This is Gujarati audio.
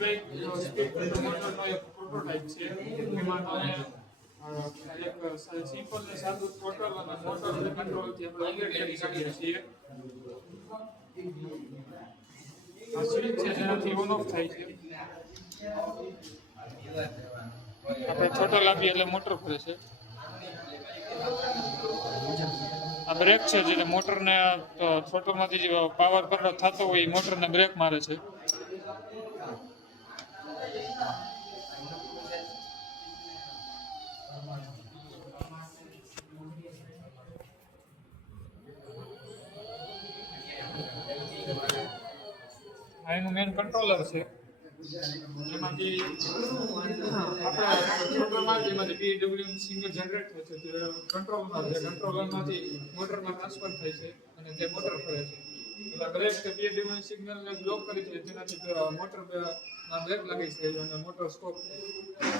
બાઈક સ્પીડ મોટરનો એક પ્રોટોટાઇપ છે. એમાં એક સિમ્પલ ને સાદું ટોટલ અને મોટર કંટ્રોલથી આપણે ઓપરેટ કરી શકીએ છીએ. આ સ્વિચ છે જેનાથી ઓન ઓફ થાય છે. આપણે ટોટલ આપીએ એટલે મોટર ફરે છે. આ બ્રેક છે જે મોટરને થ્રોટલમાંથી જે પાવર કન્વર્ટ થતો હોય એ મોટરને બ્રેક મારે છે. આ એનું મેઇન કંટ્રોલર છે. એમાંથી એમાંથી PWM સિંગલ જનરેટ થાય છે. જે કંટ્રોલરમાંથી મોટરમાં ટ્રાન્સફર થાય છે અને જે મોટર ફરે છે. બ્રેક કે PWM સિગ્નલને બ્લોક કરી છે જેનાથી મોટર બ્રેક લાગે છે અને મોટર સ્ટોપ થાય છે.